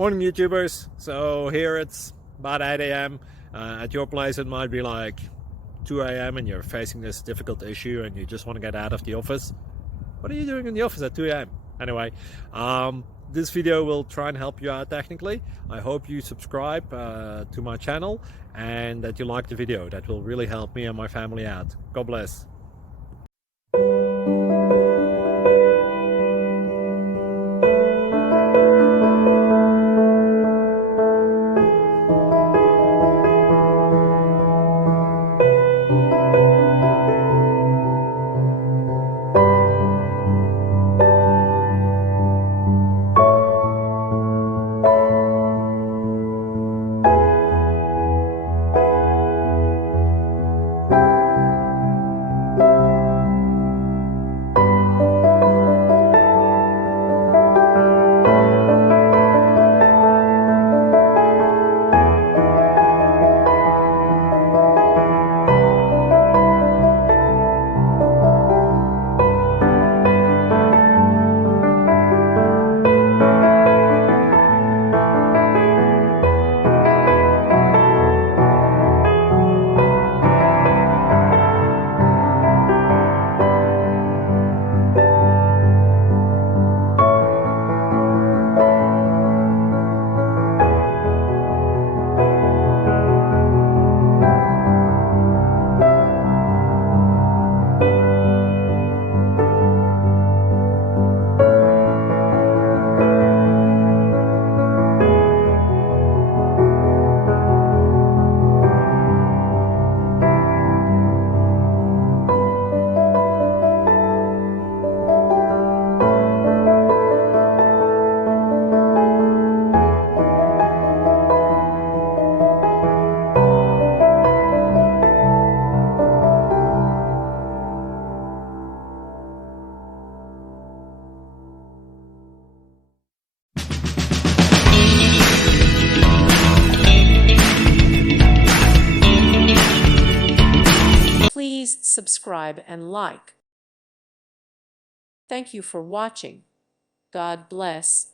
Morning, YouTubers. So here it's about 8 a.m. At your place it might be like 2 a.m. and you're facing this difficult issue and you just want to get out of the office. What are you doing in the office at 2 a.m.? Anyway, this video will try and help you out technically. I hope you subscribe to my channel and that you like the video. That will really help me and my family out. God bless. Please subscribe and like. Thank you for watching. God bless.